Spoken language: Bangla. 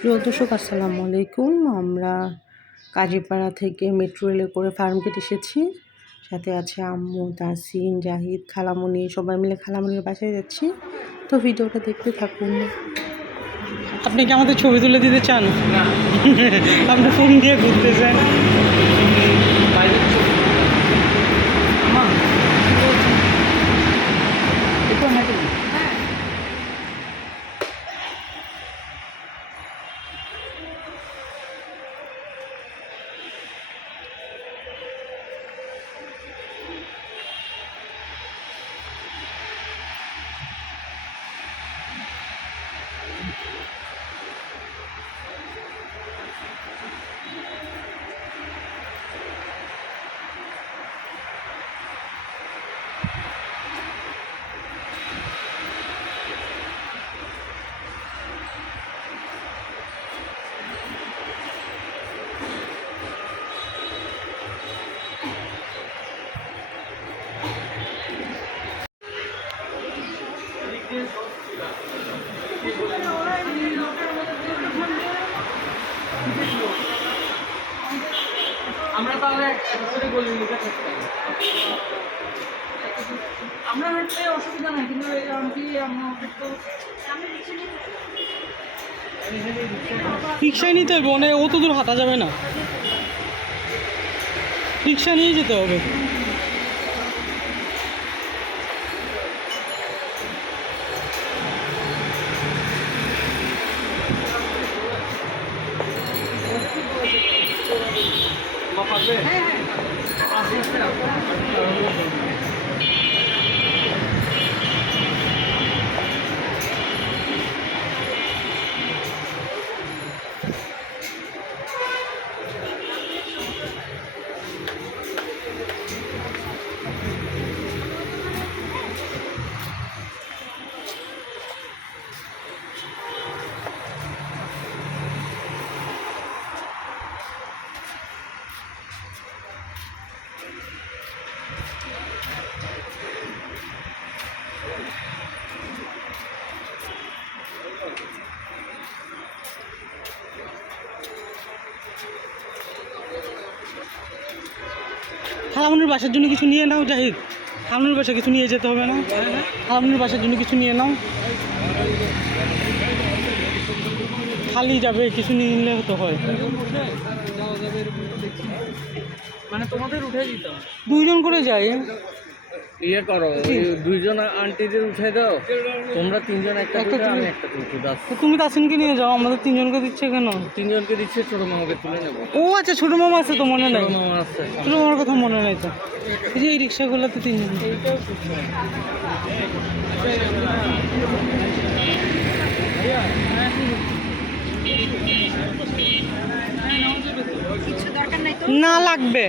প্রিয় দর্শক আসসালামু আলাইকুম। আমরা কাজীপাড়া থেকে মেট্রো রেলে করে ফার্ম গেট এসেছি। সাথে আছে আম্মু তাসিন জাহিদ খালামুনি সবাই মিলে খালামুনির বাসায় যাচ্ছি। তো ভিডিওটা দেখতে থাকুন। আপনি কি আমাদের ছবি তুলে দিতে চান? আপনি ফোন দিয়ে ঘুরতে চান? আমরা তাহলে একসাথে আমরা অসুবিধা নাই, কিন্তু এই আমি আমাদের তো রিক্সায় নিতে হবে মানে অত দূর হাঁটা যাবে না। রিক্সা নিয়ে যেতে হবে। পারবে? হ্যাঁ, হ্যাঁ। খালামুনির বাসার জন্য কিছু নিয়ে নাও জাহিদ। খালামুনির বাসা কিছু নিয়ে যেতে হবে না। খালামুনির বাসার জন্য কিছু নিয়ে নাও। খালি যাবে কিছু নিয়ে নিলে তো হয়। মানে তোমাদের উঠে দিতাম। দুইজন করে যাই। ইয়ে করো দুইজন আন্টিদের উঠে দাও তোমরা তিনজন একটা একটা তুলে আমি একটা তুলছি দাস তুমি তাসিনকে নিয়ে যাও আমাদের তিনজনকে দিচ্ছে কেন? তিনজনকে দিচ্ছে ছোট মামাকে তুলে নেব। ও আচ্ছা ছোটো মামা আছে তো মনে নাই। ছোট মামা আছে। ছোটো মামার কথা মনে নাই তো। এই যে এই রিক্সাগুলোতে তিনজন। না লাগবে।